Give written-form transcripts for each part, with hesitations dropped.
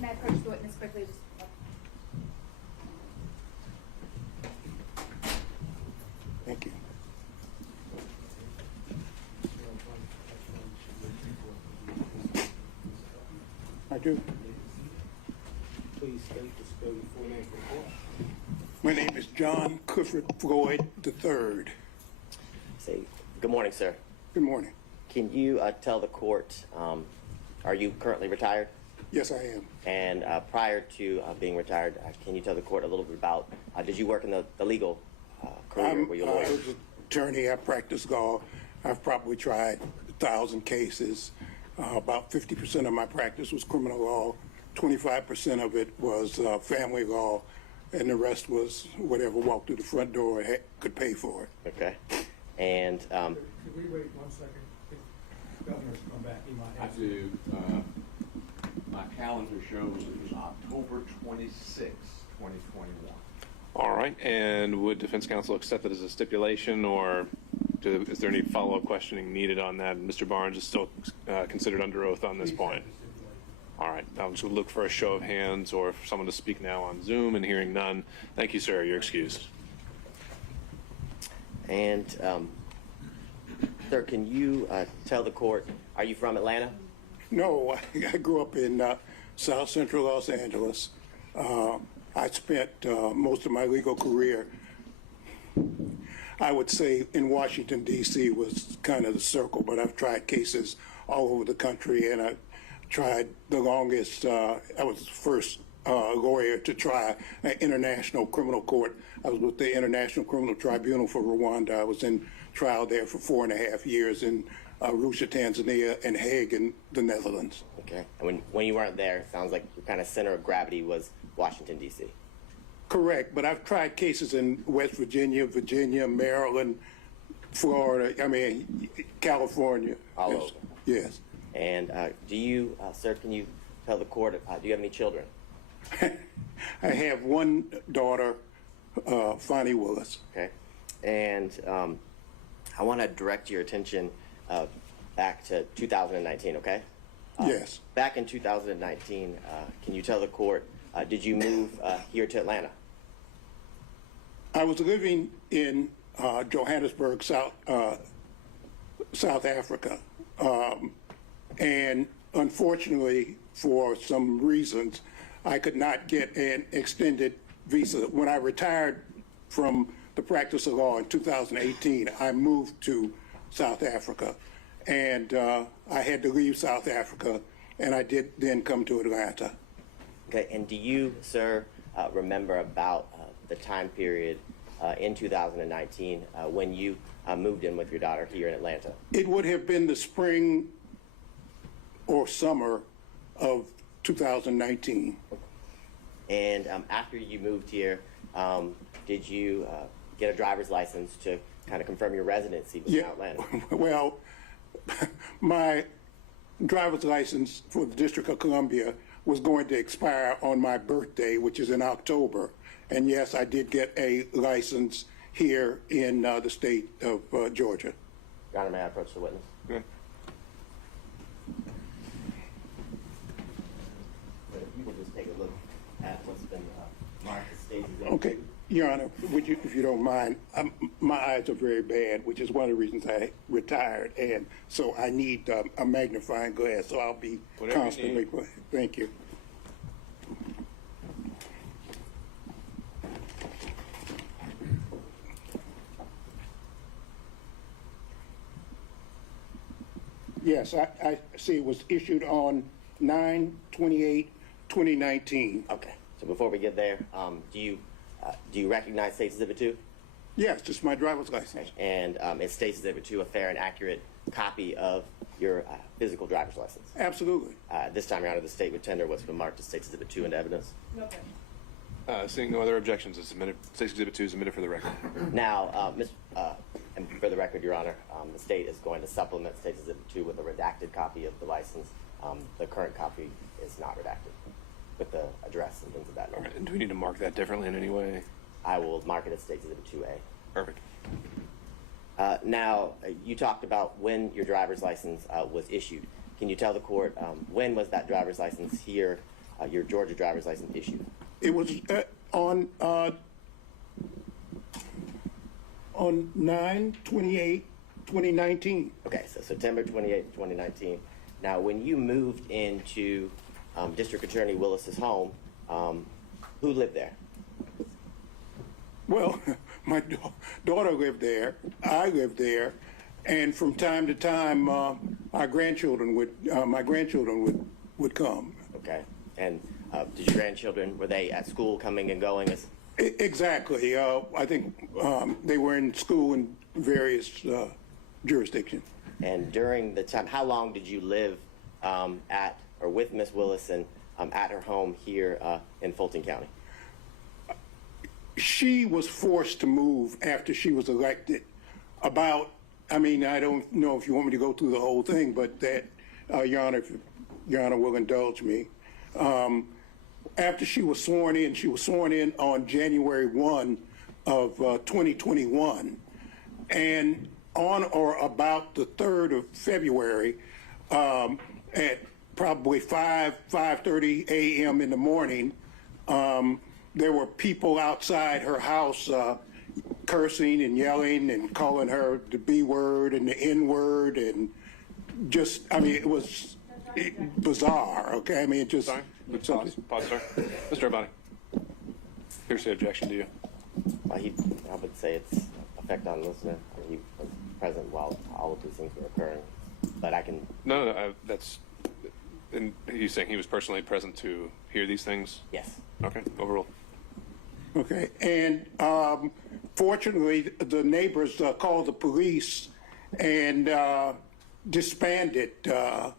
May I approach the witness quickly? Thank you. I do. Please state the spell your full name for the court. My name is John Clifford Floyd III. Say, good morning, sir. Good morning. Can you tell the court, are you currently retired? Yes, I am. And prior to being retired, can you tell the court a little bit about, did you work in the legal career? Were you a lawyer? I was an attorney. I practiced law. I've probably tried 1,000 cases. About 50% of my practice was criminal law. 25% of it was family law, and the rest was whatever walked through the front door could pay for it. Okay. And Could we wait 1 second? If the governor's come back, he might I have. do. My calendar shows it was October 26, 2021. All right, and would defense counsel accept it as a stipulation, or is there any follow-up questioning needed on that? Mr. Barnes is still considered under oath on this point. All right, I'm just going to look for a show of hands or for someone to speak now on Zoom, and hearing none. Thank you, sir. You're excused. And sir, can you tell the court, are you from Atlanta? No, I grew up in South Central Los Angeles. I spent most of my legal career, I would say, in Washington, D.C. was kind of the circle, but I've tried cases all over the country, and I tried the longest. I was the first lawyer to try an international criminal court. I was with the International Criminal Tribunal for Rwanda. I was in trial there for 4.5 years in Arusha, Tanzania, and Hague in the Netherlands. Okay. And when you weren't there, it sounds like your kind of center of gravity was Washington, D.C. Correct, but I've tried cases in West Virginia, Maryland, Florida, California. All yes. over. Yes. And do you, sir, can you tell the court, do you have any children? I have one daughter, Fani Willis. Okay. And I want to direct your attention back to 2019, okay? Yes. Back in 2019, can you tell the court, did you move here to Atlanta? I was living in Johannesburg, South Africa, and unfortunately, for some reasons, I could not get an extended visa. When I retired from the practice of law in 2018, I moved to South Africa, and I had to leave South Africa, and I did then come to Atlanta. Okay, and do you, sir, remember about the time period in 2019 when you moved in with your daughter here in Atlanta? It would have been the spring or summer of 2019. And after you moved here, did you get a driver's license to kind of confirm your residency within Atlanta? Well, my driver's license for the District of Columbia was going to expire on my birthday, which is in October. And yes, I did get a license here in the state of Georgia. Your Honor, may I approach the witness? Okay. But if you will just take a look at what's been marked as stages. Okay, Your Honor, would you, if you don't mind, my eyes are very bad, which is one of the reasons I retired, and so I need a magnifying glass, so I'll be Whatever you constantly. Thank you. Yes, I see it was issued on 9/28/2019. Okay, so before we get there, do you recognize State's Exhibit 2? Yes, just my driver's license. And is State's Exhibit 2 a fair and accurate copy of your physical driver's license? Absolutely. This time, Your Honor, the state would tender what's been marked as State's Exhibit 2 into evidence. Okay. Seeing no other objections, it's submitted. State's Exhibit 2 is submitted for the record. Now, and for the record, Your Honor, the state is going to supplement State's Exhibit 2 with a redacted copy of the license. The current copy is not redacted with the address and things of that All nature. right, and do we need to mark that differently in any way? I will mark it as State's Exhibit 2A. Perfect. Now, you talked about when your driver's license was issued. Can you tell the court when was that driver's license here your Georgia driver's license issued? It was on 9/28/2019. Okay, so September 28th, 2019. Now, when you moved into District Attorney Willis's home, who lived there? Well, my daughter lived there, I lived there, and from time to time, my grandchildren would come. Okay, and did your grandchildren, were they at school coming and going? Exactly. I think they were in school in various jurisdictions. And during the time, how long did you live at or with Miss Willis and at her home here in Fulton County? She was forced to move after she was elected. I don't know if you want me to go through the whole thing, but that, Your Honor, if Your Honor will indulge me. After she was sworn in on January 1 of 2021, and on or about the 3rd of February, at probably 5:30 a.m. in the morning, there were people outside her house cursing and yelling and calling her the B word and the N word, and just, it was bizarre, okay? It just... Sorry? Pause, sir. Mr. Urbani, here's the objection to you. I would say it's effect on listener. He was present while all of these things were occurring, but I can... No, that's... And he's saying he was personally present to hear these things? Yes. Okay, overruled. Okay, and fortunately, the neighbors called the police and disbanded the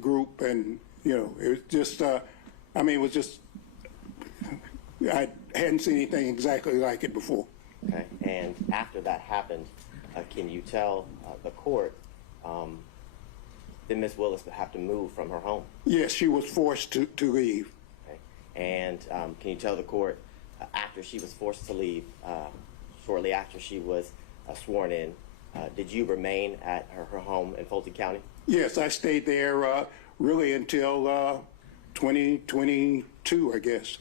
group, and, it was just, I hadn't seen anything exactly like it before. Okay, and after that happened, can you tell the court did Miss Willis have to move from her home? Yes, she was forced to leave. Okay. And can you tell the court after she was forced to leave, shortly after she was sworn in, did you remain at her home in Fulton County? Yes, I stayed there really until 2022, I guess.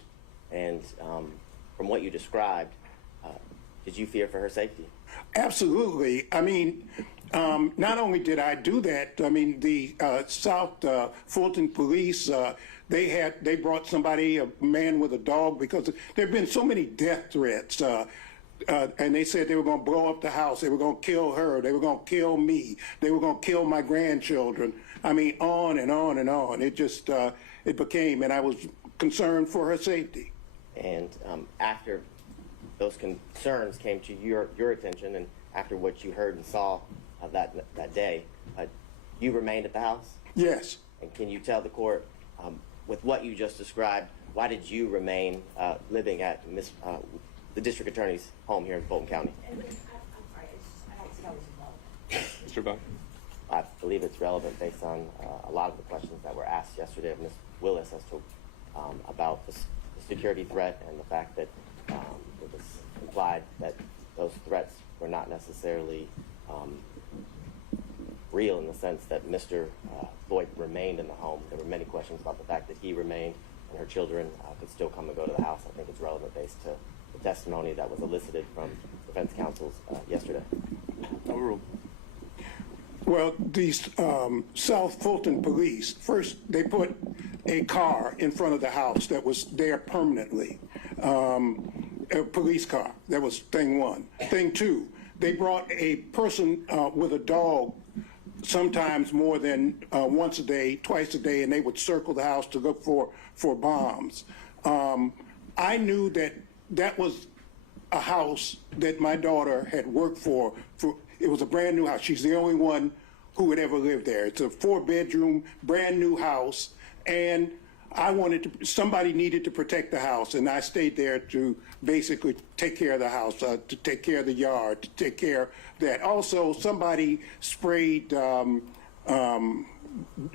And from what you described, did you fear for her safety? Absolutely. Not only did I do that, the South Fulton police, they brought a man with a dog, because there have been so many death threats. And they said they were going to blow up the house. They were going to kill her. They were going to kill me. They were going to kill my grandchildren. On and on and on. It just, it became, and I was concerned for her safety. And after those concerns came to your attention, and after what you heard and saw that day, you remained at the house? Yes. And can you tell the court, with what you just described, why did you remain living at the district attorney's home here in Fulton County? I'm sorry, I don't see how it's Mr. involved. Urbani? I believe it's relevant based on a lot of the questions that were asked yesterday of Ms. Willis as to about the security threat, and the fact that it was implied that those threats were not necessarily real, in the sense that Mr. Floyd remained in the home. There were many questions about the fact that he remained and her children could still come and go to the house. I think it's relevant based to the testimony that was elicited from defense counsels yesterday. Overruled. Well, these South Fulton police, first they put a car in front of the house that was there permanently, a police car. That was thing one. Thing two, they brought a person with a dog, sometimes more than once a day, twice a day, and they would circle the house to look for bombs. I knew that was a house that my daughter had worked for. It was a brand new house. She's the only one who had ever lived there. It's a 4-bedroom, brand new house, and somebody needed to protect the house, and I stayed there to basically take care of the house, to take care of the yard, to take care of that. Also, somebody sprayed, again,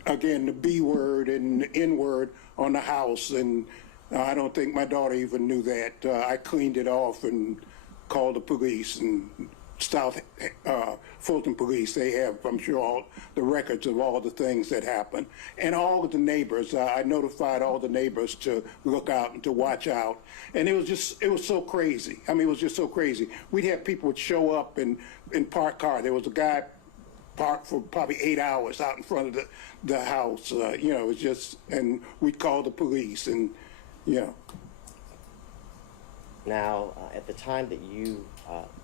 the B word and the N word on the house, and I don't think my daughter even knew that. I cleaned it off and called the police, and South Fulton Police. They have, I'm sure, all the records of all the things that happened. And all of the neighbors, I notified all the neighbors to look out and to watch out. And it was so crazy. I mean, it was just so crazy. We'd have people would show up and park car. There was a guy parked for probably 8 hours out in front of the house. You know, it was just, and we'd call the police and, you know. Now, at the time that you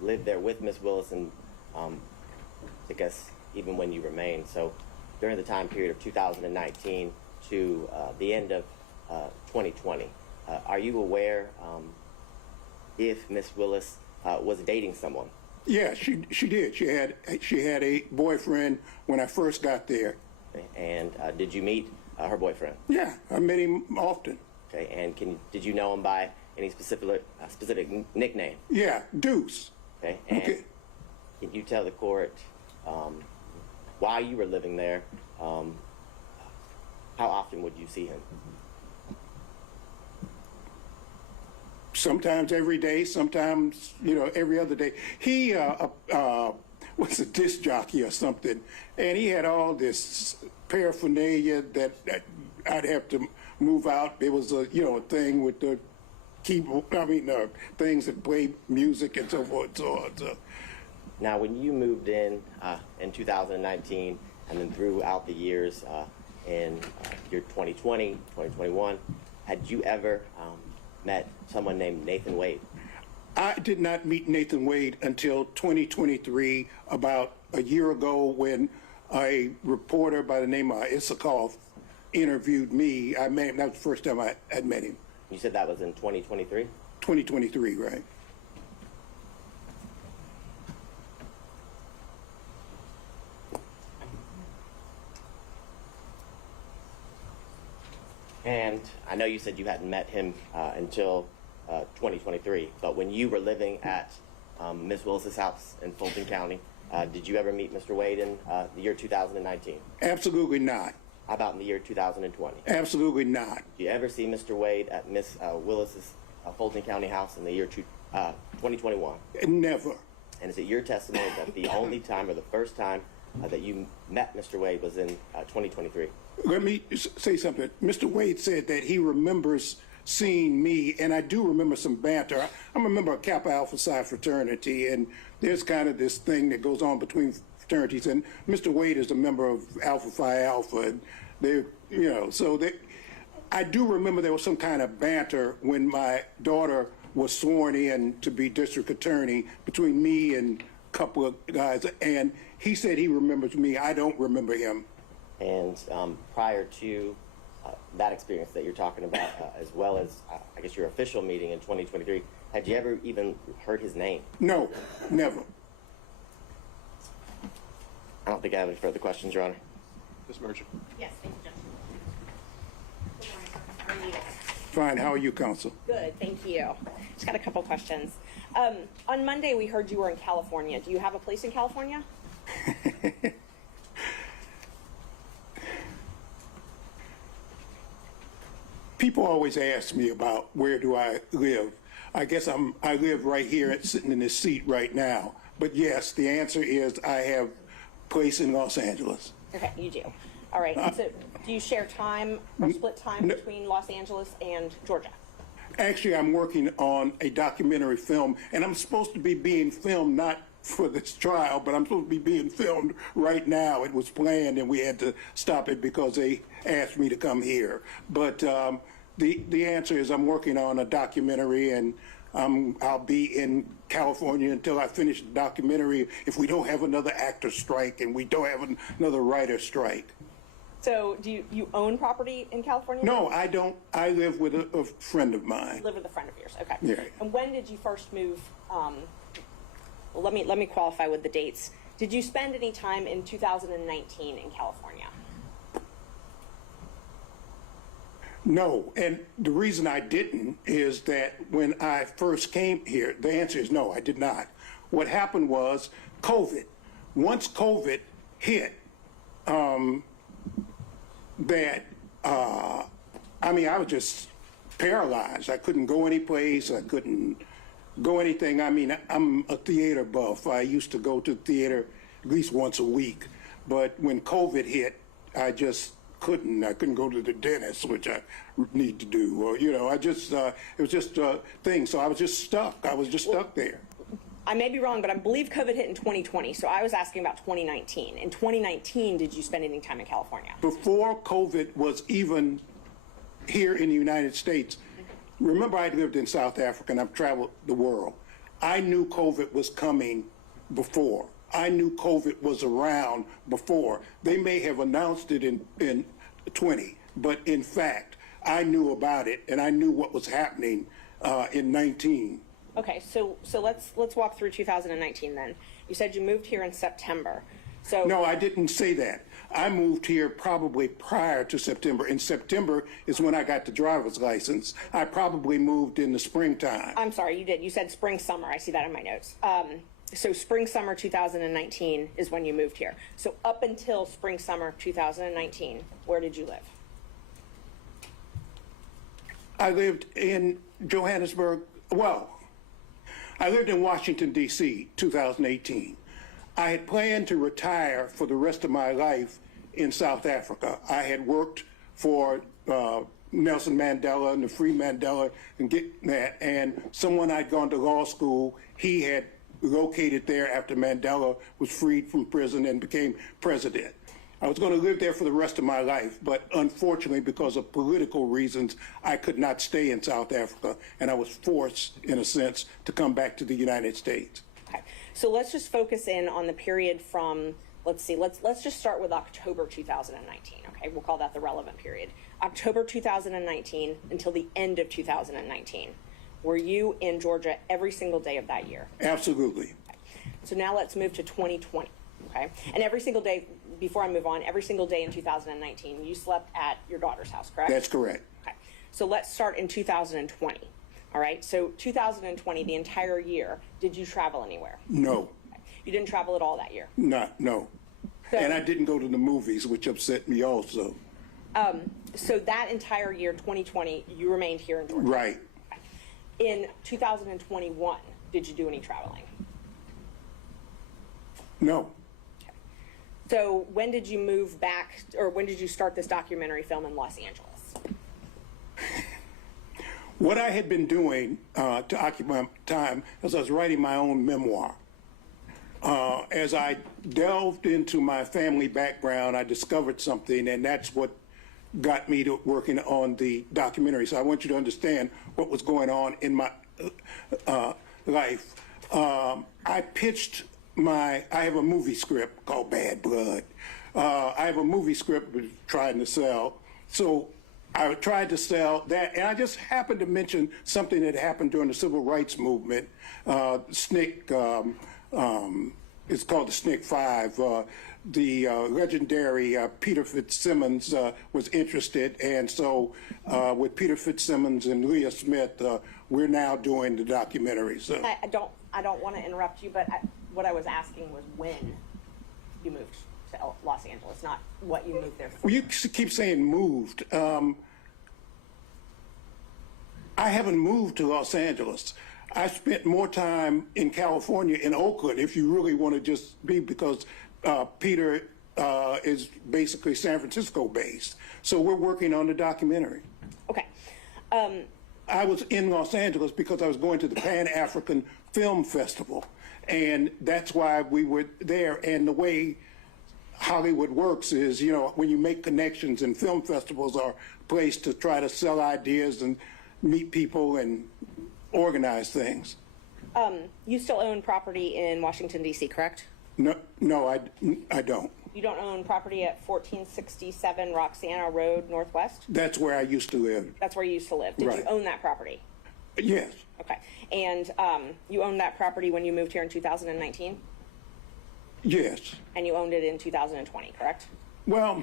lived there with Miss Willis, and I guess even when you remained, so during the time period of 2019 to the end of 2020, are you aware if Miss Willis was dating someone? Yeah, she did. She had a boyfriend when I first got there. Okay. And did you meet her boyfriend? Yeah, I met him often. Okay. And did you know him by any specific nickname? Yeah, Deuce. Okay. And Okay. can you tell the court why you were living there? How often would you see him? Sometimes every day, sometimes, you know, every other day. He was a disc jockey or something, and he had all this paraphernalia that I'd have to move out. There was a, you know, a thing with the keyboard, things that play music and so forth and so on. So. Now, when you moved in 2019, and then throughout the years in year 2020, 2021, had you ever met someone named Nathan Wade? I did not meet Nathan Wade until 2023, about a year ago, when a reporter by the name of Issakoff interviewed me. I met him. That was the first time I had met him. You said that was in 2023? 2023, right. And I know you said you hadn't met him until 2023, but when you were living at Ms. Willis's house in Fulton County, did you ever meet Mr. Wade in the year 2019? Absolutely not. How about in the year 2020? Absolutely not. Did you ever see Mr. Wade at Ms. Willis's Fulton County house in the year 2021? Never. And is it your testimony that the only time or the first time that you met Mr. Wade was in 2023? Let me say something. Mr. Wade said that he remembers seeing me, and I do remember some banter. I'm a member of Kappa Alpha Psi fraternity, and there's kind of this thing that goes on between fraternities, and Mr. Wade is a member of Alpha Phi Alpha, and they, you know, so I do remember there was some kind of banter when my daughter was sworn in to be district attorney between me and a couple of guys, and he said he remembers me. I don't remember him. And prior to that experience that you're talking about, as well as, I guess, your official meeting in 2023, had you ever even heard his name? No, never. I don't think I have any further questions, Your Honor. Ms. Merchant. Yes, thank you, Judge. Good morning. How are you? Fine. How are you, counsel? Good, thank you. Just got a couple questions. On Monday, we heard you were in California. Do you have a place in California? People always ask me about where do I live. I guess I live right here, sitting in this seat right now. But yes, the answer is I have a place in Los Angeles. Okay, you do. All right. So do you share time or split time between Los Angeles and Georgia? Actually, I'm working on a documentary film, and I'm supposed to be being filmed not for this trial, but I'm supposed to be being filmed right now. It was planned, and we had to stop it because they asked me to come here. But the answer is I'm working on a documentary, and I'll be in California until I finish the documentary if we don't have another actor strike and we don't have another writer strike. So do you own property in California? No, I don't. I live with a friend of mine. You live with a friend of yours. Okay. Yeah. And when did you first move? Let me qualify with the dates. Did you spend any time in 2019 in California? No, and the reason I didn't is that when I first came here, the answer is no, I did not. What happened was COVID. Once COVID hit, I was just paralyzed. I couldn't go anyplace. I couldn't go anything. I mean, I'm a theater buff. I used to go to theater at least once a week, but when COVID hit, I just couldn't. I couldn't go to the dentist, which I need to do. Or, you know, I just, it was just a thing. So I was just stuck. I was just stuck there. I may be wrong, but I believe COVID hit in 2020, so I was asking about 2019. In 2019, did you spend any time in California? Before COVID was even here in the United States, remember I lived in South Africa and I've traveled the world. I knew COVID was coming before. I knew COVID was around before. They may have announced it in 20, but in fact, I knew about it and I knew what was happening in 19. Okay, so let's walk through 2019 then. You said you moved here in September. So No, I didn't say that. I moved here probably prior to September. In September is when I got the driver's license. I probably moved in the springtime. I'm sorry, you did. You said spring, summer. I see that in my notes. So spring, summer 2019 is when you moved here. So up until spring, summer 2019, where did you live? I lived in Johannesburg. Well, I lived in Washington, D.C., 2018. I had planned to retire for the rest of my life in South Africa. I had worked for Nelson Mandela and the Free Mandela and get that. And someone I'd gone to law school, he had located there after Mandela was freed from prison and became president. I was going to live there for the rest of my life, but unfortunately, because of political reasons, I could not stay in South Africa, and I was forced, in a sense, to come back to the United States. Okay, so let's just focus in on the period from, let's just start with October 2019, okay? We'll call that the relevant period. October 2019 until the end of 2019. Were you in Georgia every single day of that year? Absolutely. Okay. So now let's move to 2020, okay? And every single day, before I move on, every single day in 2019, you slept at your daughter's house, correct? That's correct. Okay. So let's start in 2020, all right? So 2020, the entire year, did you travel anywhere? No. Okay. You didn't travel at all that year? No. So, And I didn't go to the movies, which upset me also. So that entire year, 2020, you remained here in Georgia? Right. Okay. In 2021, did you do any traveling? No. So when did you move back, or when did you start this documentary film in Los Angeles? What I had been doing to occupy time as I was writing my own memoir. As I delved into my family background, I discovered something, and that's what got me to working on the documentary. So I want you to understand what was going on in my life. I pitched I have a movie script called Bad Blood. I have a movie script we're trying to sell. So I tried to sell that, and I just happened to mention something that happened during the civil rights movement. SNCC, it's called the SNCC 5. The legendary Peter Fitzsimmons was interested, and so with Peter Fitzsimmons and Leah Smith, we're now doing the documentary. So I don't want to interrupt you, but what I was asking was when you moved to Los Angeles, not what you moved there for. Well, you keep saying moved. I haven't moved to Los Angeles. I spent more time in California, in Oakland, if you really want to just be, because Peter is basically San Francisco based. So we're working on the documentary. Okay. I was in Los Angeles because I was going to the Pan-African Film Festival, and that's why we were there. And the way Hollywood works is, you know, when you make connections, and film festivals are a place to try to sell ideas and meet people and organize things. You still own property in Washington, D.C., correct? No, I don't. You don't own property at 1467 Roxana Road Northwest? That's where I used to live. That's where you used to live. Did Right. you own that property? Yes. Okay. And you owned that property when you moved here in 2019? Yes. And you owned it in 2020, correct? Well,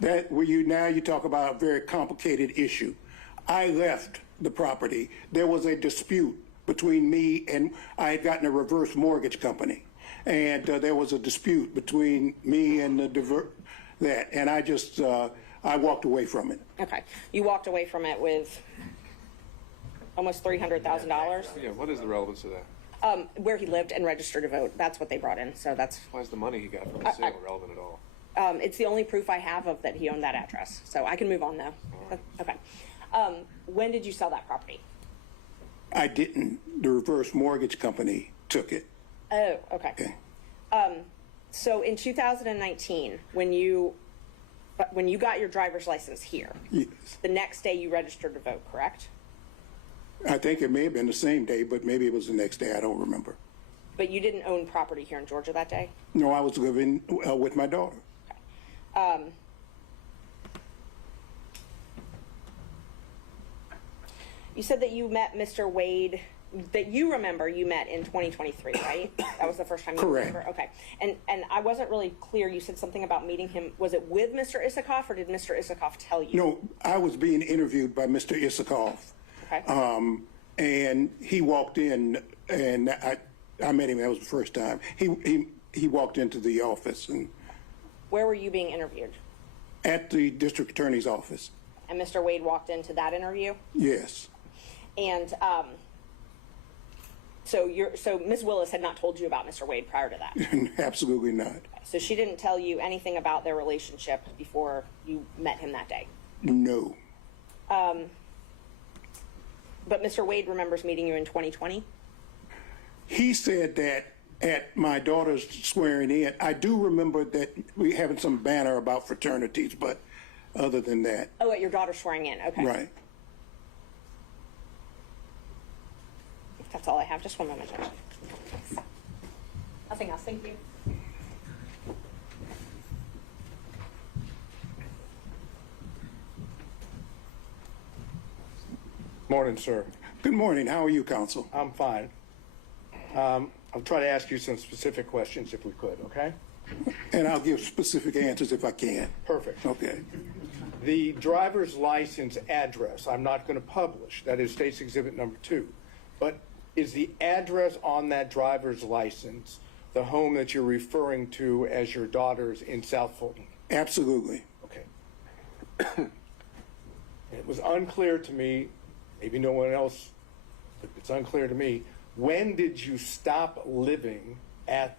now you talk about a very complicated issue. I left the property. There was a dispute between me, and I had gotten a reverse mortgage company, and there was a dispute between me and and I just I walked away from it. Okay. You walked away from it with almost $300,000. Yeah, what is the relevance of that? Where he lived and registered to vote. That's what they brought in. So that's, Why is the money he got from the sale relevant at all? it's the only proof I have of that he owned that address. So I can move on though. Okay. When did you sell that property? I didn't. The reverse mortgage company took it. Oh, okay. Okay. So in 2019, when you got your driver's license here, Yes. the next day you registered to vote, correct? I think it may have been the same day, but maybe it was the next day. I don't remember. But you didn't own property here in Georgia that day? No, I was living with my daughter. You said that you met Mr. Wade, that you remember you met in 2023, right? That was the first time you Correct. remember? Okay. And I wasn't really clear. You said something about meeting him. Was it with Mr. Isikoff or did Mr. Isikoff tell you? No, I was being interviewed by Mr. Isikoff. Okay. And he walked in, and I met him. That was the first time. He walked into the office and Where were you being interviewed? at the district attorney's office. And Mr. Wade walked into that interview? Yes. And so Ms. Willis had not told you about Mr. Wade prior to that. Absolutely not. So she didn't tell you anything about their relationship before you met him that day. No. But Mr. Wade remembers meeting you in 2020? He said that at my daughter's swearing in. I do remember that we having some banner about fraternities, but other than that, Oh, at your daughter swearing in. Okay. right. That's all I have. Just one moment, Judge. Nothing else. Thank you. Morning, sir. Good morning. How are you, counsel? I'm fine. I'll try to ask you some specific questions if we could, okay? And I'll give specific answers if I can. Perfect. Okay. The driver's license address, I'm not going to publish. That is State's Exhibit Number 2. But is the address on that driver's license the home that you're referring to as your daughter's in South Fulton? Absolutely. Okay. It was unclear to me, maybe no one else, but it's unclear to me, when did you stop living at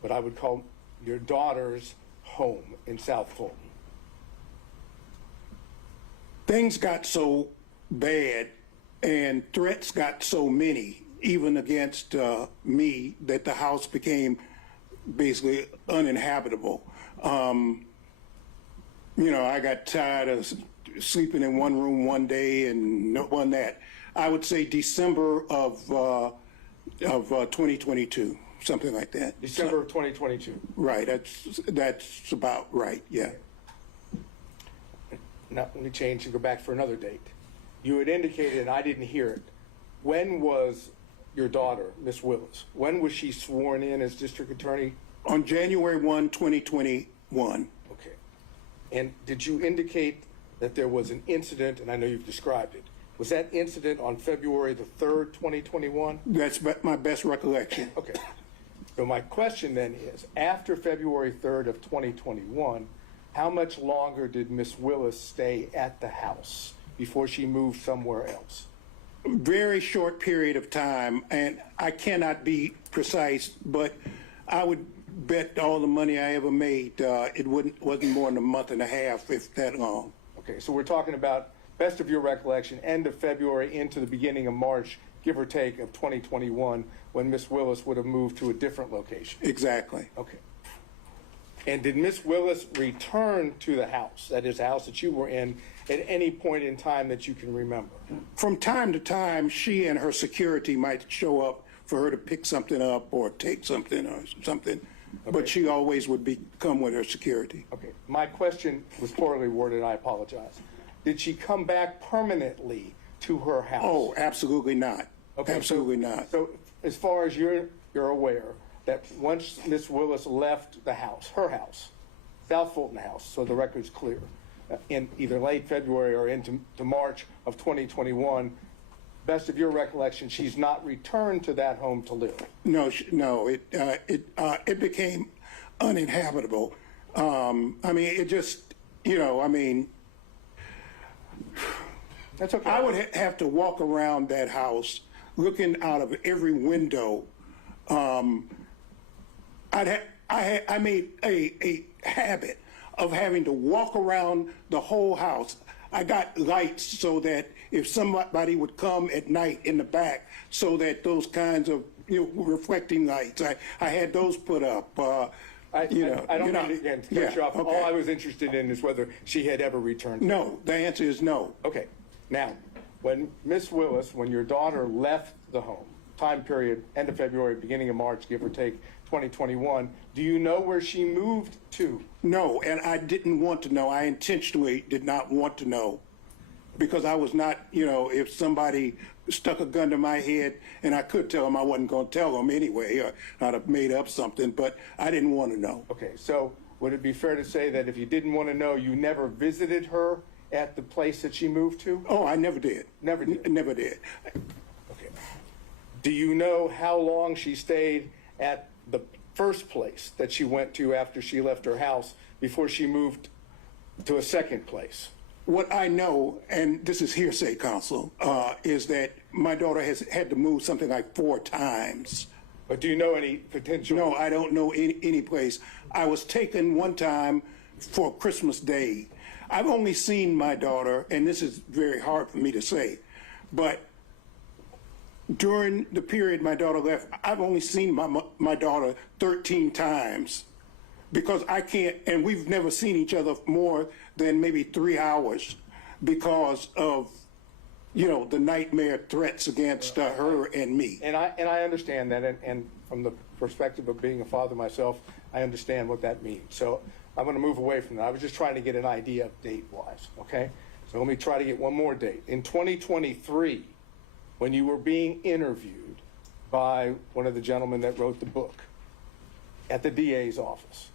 what I would call your daughter's home in South Fulton? Things got so bad and threats got so many, even against me, that the house became basically uninhabitable. I got tired of sleeping in one room one day and not one that. I would say December of 2022, something like that. December of 2022. Right. That's about right. Yeah. Now, let me change and go back for another date. You had indicated, and I didn't hear it, when was your daughter, Miss Willis, when was she sworn in as district attorney? On January 1, 2021. Okay. And did you indicate that there was an incident, and I know you've described it, was that incident on February the 3rd, 2021? That's my best recollection. Okay. So my question then is, after February 3rd of 2021, how much longer did Miss Willis stay at the house before she moved somewhere else? Very short period of time, and I cannot be precise, but I would bet all the money I ever made, it wasn't more than a month and a half, if that long. Okay, so we're talking about, best of your recollection, end of February into the beginning of March, give or take, of 2021, when Miss Willis would have moved to a different location. Exactly. Okay. And did Miss Willis return to the house, that is, the house that you were in, at any point in time that you can remember? From time to time, she and her security might show up for her to pick something up or take something or something, but she always would come with her security. Okay, my question was poorly worded, I apologize. Did she come back permanently to her house? Oh, absolutely not. Okay, Absolutely not. So as far as you're aware, that once Miss Willis left the house, her house, South Fulton House, so the record's clear, in either late February or into March of 2021, best of your recollection, she's not returned to that home to live. No, it became uninhabitable. I mean, it just, That's okay. I would have to walk around that house looking out of every window. I made a habit of having to walk around the whole house. I got lights so that if somebody would come at night in the back, so that those kinds of reflecting lights, I had those put up. I don't mean to again cut you off. Okay. All I was interested in is whether she had ever returned. No, the answer is no. Okay. Now, when Miss Willis, when your daughter left the home, time period, end of February, beginning of March, give or take, 2021, do you know where she moved to? No, and I didn't want to know. I intentionally did not want to know because I was not, if somebody stuck a gun to my head and I could tell them, I wasn't going to tell them anyway, or I'd have made up something, but I didn't want to know. Okay, so would it be fair to say that if you didn't want to know, you never visited her at the place that she moved to? Oh, I never did. Never did? Never did. Okay. Do you know how long she stayed at the first place that she went to after she left her house before she moved to a second place? What I know, and this is hearsay, counsel, is that my daughter has had to move something like 4 times. But do you know any potential? No, I don't know any place. I was taken one time for Christmas Day. I've only seen my daughter, and this is very hard for me to say, but during the period my daughter left, I've only seen my daughter 13 times because I can't, and we've never seen each other more than maybe 3 hours because of, the nightmare threats against her and me. And I understand that, and from the perspective of being a father myself, I understand what that means. So I'm going to move away from that. I was just trying to get an idea of date-wise, okay? So let me try to get one more date. In 2023, when you were being interviewed by one of the gentlemen that wrote the book at the DA's office,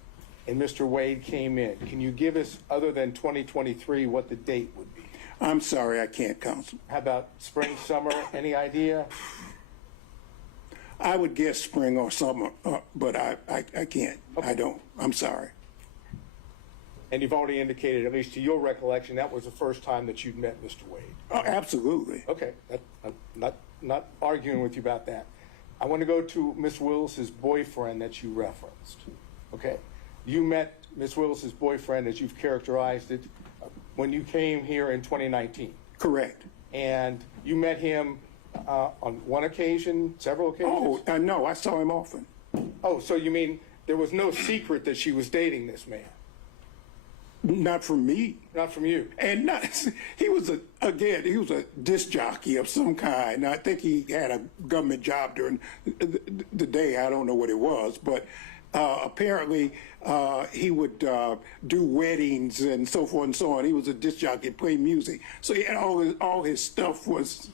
and Mr. Wade came in, can you give us, other than 2023, what the date would be? I'm sorry, I can't, counsel. How about spring, summer, any idea? I would guess spring or summer, but I can't. Okay. I don't. I'm sorry. And you've already indicated, at least to your recollection, that was the first time that you'd met Mr. Wade. Oh, absolutely. Okay, I'm not arguing with you about that. I want to go to Miss Willis's boyfriend that you referenced. Okay, you met Miss Willis's boyfriend, as you've characterized it, when you came here in 2019. Correct. And you met him on one occasion, several occasions? Oh, no, I saw him often. Oh, so you mean there was no secret that she was dating this man? Not from me. Not from you? And he was a disc jockey of some kind. I think he had a government job during the day. I don't know what it was, but apparently he would do weddings and so forth and so on. He was a disc jockey, play music. So he had all his stuff was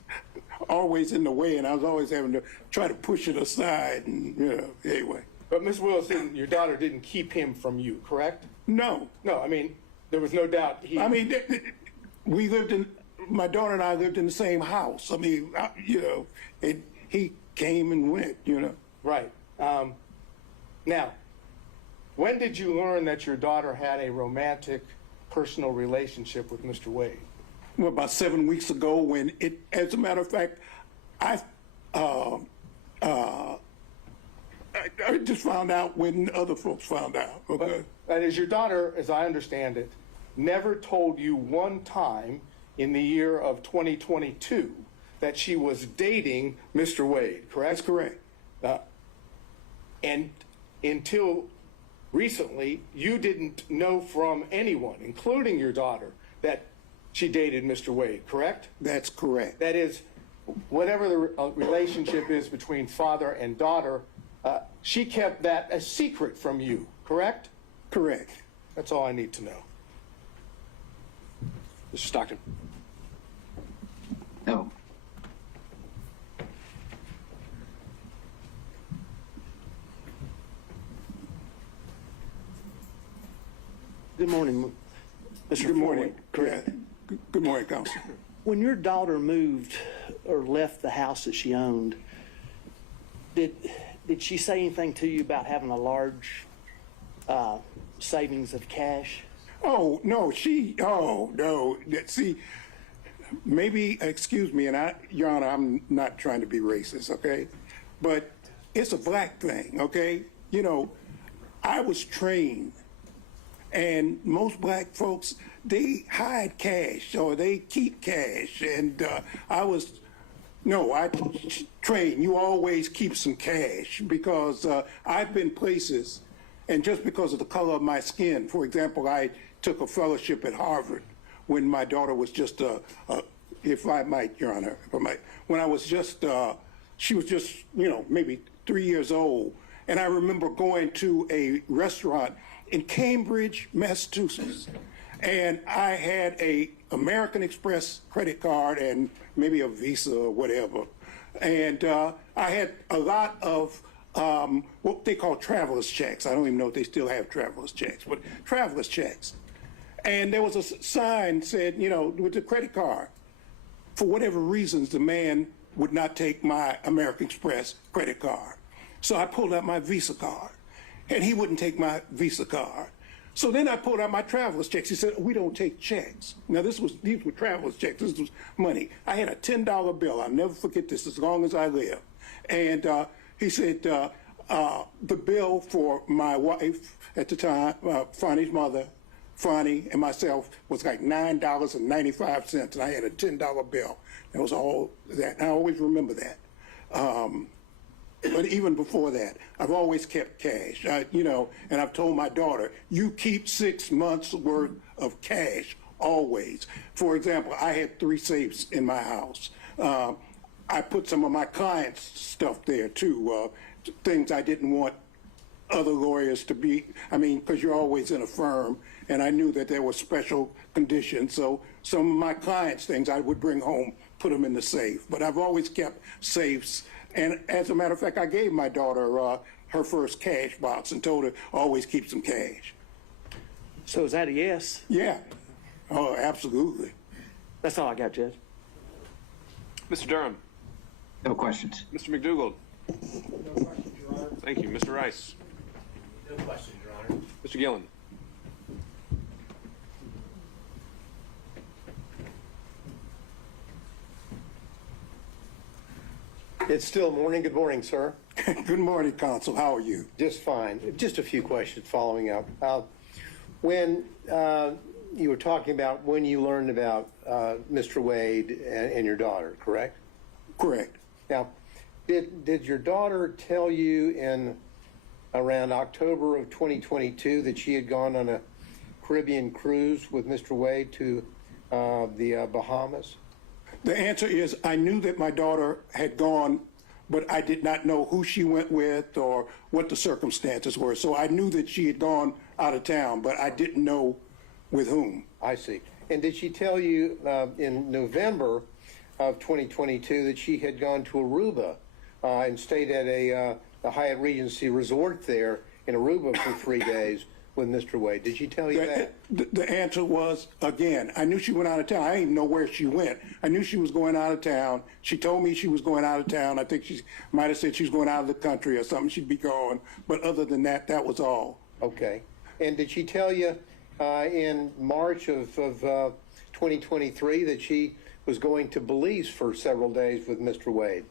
always in the way, and I was always having to try to push it aside. And anyway. But Miss Willis, your daughter didn't keep him from you, correct? No. No, I mean, there was no doubt he... I mean, we lived in, my daughter and I lived in the same house. I mean, he came and went, Right. Now, when did you learn that your daughter had a romantic, personal relationship with Mr. Wade? Well, about 7 weeks ago when as a matter of fact, I just found out when other folks found out, okay? And as your daughter, as I understand it, never told you one time in the year of 2022 that she was dating Mr. Wade, correct? That's correct. And until recently, you didn't know from anyone, including your daughter, that she dated Mr. Wade, correct? That's correct. That is, whatever the relationship is between father and daughter, she kept that a secret from you, correct? Correct. That's all I need to know. Mr. Stockton. No. Good morning, Mr. Good morning. Ford. Correct. Yeah. Good morning, Counsel. When your daughter moved or left the house that she owned, did she say anything to you about having a large savings of cash? Oh, no, no. See, maybe, excuse me, and Your Honor, I'm not trying to be racist, okay? But it's a black thing, okay? You know, I was trained, and most black folks, they hide cash or they keep cash, and I trained, you always keep some cash, because I've been places, and just because of the color of my skin, for example, I took a fellowship at Harvard when my daughter was just if I might, Your Honor, when I was just, she was just, you know, maybe 3 years old. And I remember going to a restaurant in Cambridge, Massachusetts. And I had a American Express credit card and maybe a Visa or whatever. And I had a lot of what they call traveler's checks. I don't even know if they still have traveler's checks, but traveler's checks. And there was a sign said, you know, with the credit card. For whatever reasons, the man would not take my American Express credit card. So I pulled out my Visa card, and he wouldn't take my Visa card. So then I pulled out my traveler's checks. He said, we don't take checks. Now, these were traveler's checks. This was money. I had a $10 bill. I'll never forget this as long as I live. And he said, the bill for my wife at the time, Fani's mother, Fani, and myself was like $9.95, and I had a $10 bill. That was all that. I always remember that. But even before that, I've always kept cash, you know, and I've told my daughter, you keep 6 months worth of cash always. For example, I had 3 safes in my house. I put some of my clients' stuff there too, things I didn't want other lawyers to be, I mean, because you're always in a firm, and I knew that there were special conditions, so some of my clients' things I would bring home, put them in the safe. But I've always kept safes, and as a matter of fact, I gave my daughter her first cash box and told her, always keep some cash. So is that a yes? Yeah, oh, absolutely. That's all I got, Judge. Mr. Durham. No questions. Mr. McDougald. No questions, Your Honor. Thank you. Mr. Rice. No questions, Your Honor. Mr. Gillen. It's still morning. Good morning, sir. Good morning, counsel. How are you? Just fine. Just a few questions following up. When you were talking about when you learned about Mr. Wade and your daughter, correct? Correct. Now, did your daughter tell you in around October of 2022 that she had gone on a Caribbean cruise with Mr. Wade to the Bahamas? The answer is I knew that my daughter had gone, but I did not know who she went with or what the circumstances were. So I knew that she had gone out of town, but I didn't know with whom. I see. And did she tell you in November of 2022 that she had gone to Aruba and stayed at the Hyatt Regency Resort there in Aruba for 3 days with Mr. Wade? Did she tell you that? The answer was, again, I knew she went out of town. I didn't even know where she went. I knew she was going out of town. She told me she was going out of town. I think she might have said she was going out of the country or something. She'd be gone. But other than that, that was all. Okay. And did she tell you in March of 2023 that she was going to Belize for several days with Mr. Wade?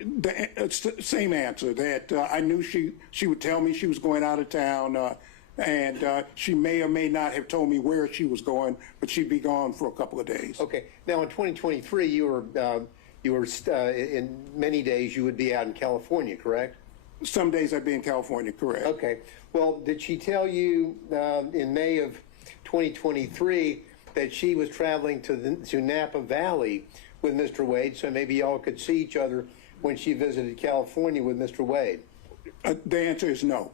It's the same answer, that I knew she would tell me she was going out of town, and she may or may not have told me where she was going, but she'd be gone for a couple of days. Okay. Now, in 2023, you were in many days you would be out in California, correct? Some days I'd be in California, correct. Okay. Well, did she tell you in May of 2023 that she was traveling to Napa Valley with Mr. Wade, so maybe y'all could see each other when she visited California with Mr. Wade? The answer is no.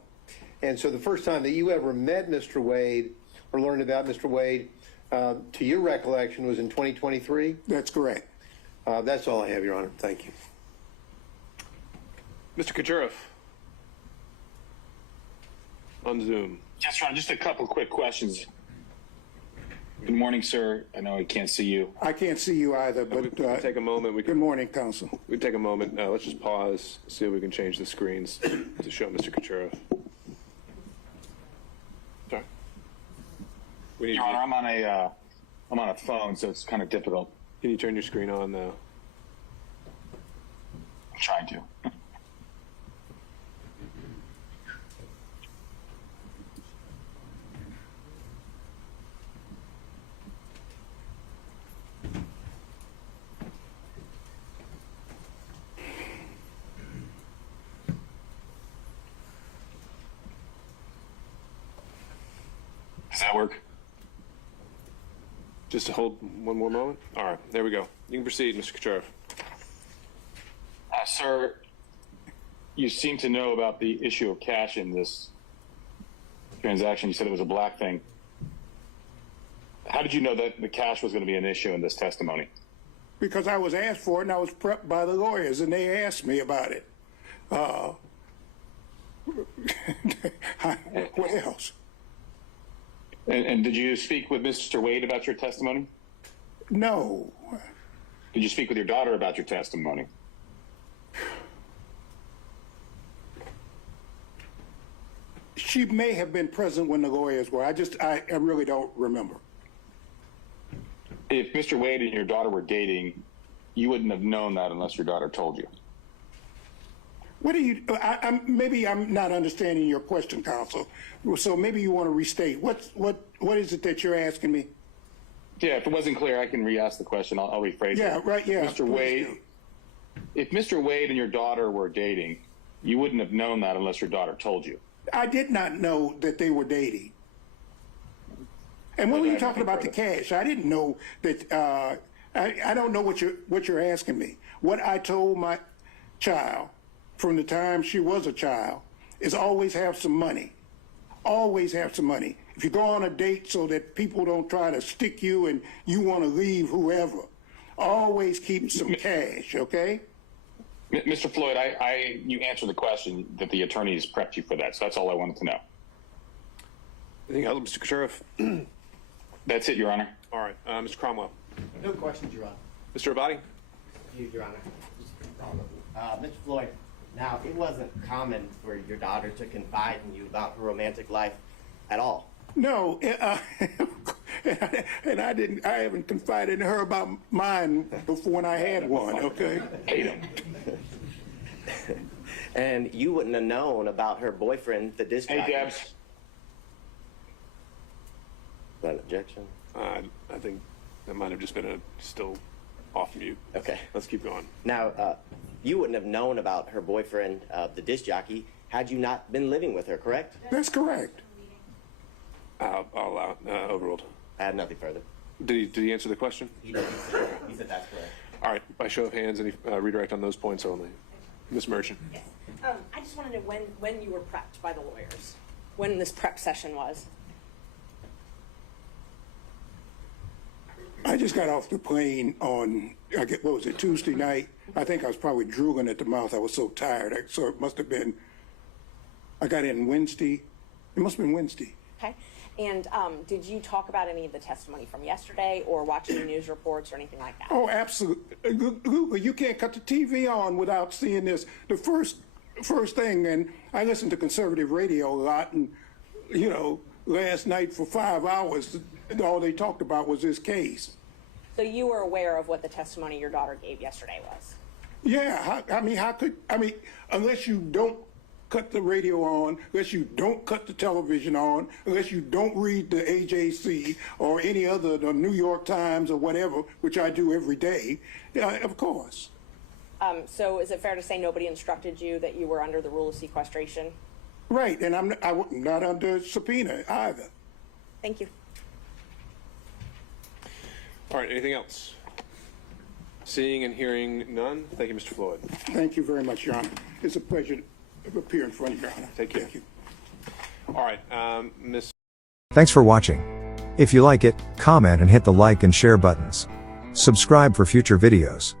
And so the first time that you ever met Mr. Wade or learned about Mr. Wade, to your recollection, was in 2023? That's correct. That's all I have, Your Honor. Thank you. Mr. Kucherov. On Zoom. Yes, Ron, just a couple quick questions. Good morning, sir. I know I can't see you. I can't see you either, but We can take a moment. good morning, counsel. We can take a moment. Let's just pause, see if we can change the screens to show Mr. Kucherov. Sorry. We need Your Honor, I'm on I'm on a phone, so it's kind of difficult. Can you turn your screen on, though? I'm trying to. Does that work? Just to hold one more moment? All right, there we go. You can proceed, Mr. Kacharev. Sir, you seem to know about the issue of cash in this transaction. You said it was a black thing. How did you know that the cash was going to be an issue in this testimony? Because I was asked for it and I was prepped by the lawyers and they asked me about it. What else? And did you speak with Mr. Wade about your testimony? No. Did you speak with your daughter about your testimony? She may have been present when the lawyers were. I really don't remember. If Mr. Wade and your daughter were dating, you wouldn't have known that unless your daughter told you. What do you, maybe I'm not understanding your question, counsel. So maybe you want to restate. What is it that you're asking me? Yeah, if it wasn't clear, I can re-ask the question. I'll rephrase it. Yeah, right, yeah. Mr. Wade, if Mr. Wade and your daughter were dating, you wouldn't have known that unless your daughter told you. I did not know that they were dating. And when were you talking about the cash? I didn't know that, I don't know what you're asking me. What I told my child from the time she was a child is always have some money. Always have some money. If you go on a date so that people don't try to stick you and you want to leave whoever, always keep some cash, okay? Mr. Floyd, you answered the question that the attorneys prepped you for that, so that's all I wanted to know. Anything else, Mr. Kacharev? That's it, Your Honor. All right, Mr. Cromwell. No questions, Your Honor. Mr. Abadi? Your Honor. Mr. Floyd, now, it wasn't common for your daughter to confide in you about her romantic life at all. No, and I haven't confided in her about mine before when I had one, okay? And you wouldn't have known about her boyfriend, the disc jockey. Hey, Debs. Is that an objection? I think that might have just been still off mute. Okay. Let's keep going. Now, you wouldn't have known about her boyfriend, the disc jockey, had you not been living with her, correct? That's correct. I'll allow overruled. I have nothing further. Did he answer the question? He said that's correct. All right, by show of hands, any redirect on those points only. Ms. Merchant. Yes. I just want to know when you were prepped by the lawyers, when this prep session was. I just got off the plane on, what was it, Tuesday night? I think I was probably drooling at the mouth. I was so tired. So it must have been, I got in Wednesday. It must have been Wednesday. Okay. And did you talk about any of the testimony from yesterday or watch any news reports or anything like that? Oh, absolutely. You can't cut the TV on without seeing this. The first thing, and I listen to conservative radio a lot, and, you know, last night for 5 hours, all they talked about was this case. So you were aware of what the testimony your daughter gave yesterday was? Yeah, unless you don't cut the radio on, unless you don't cut the television on, unless you don't read the AJC or any other, the New York Times or whatever, which I do every day, of course. So is it fair to say nobody instructed you that you were under the rule of sequestration? Right, and I'm not under subpoena either. Thank you. All right, anything else? Seeing and hearing none, thank you, Mr. Floyd. Thank you very much, Your Honor. It's a pleasure to appear in front of you, Your Honor. Thank you. Thank you. All right, Ms. Thanks for watching. If you like it, comment and hit the like and share buttons. Subscribe for future videos.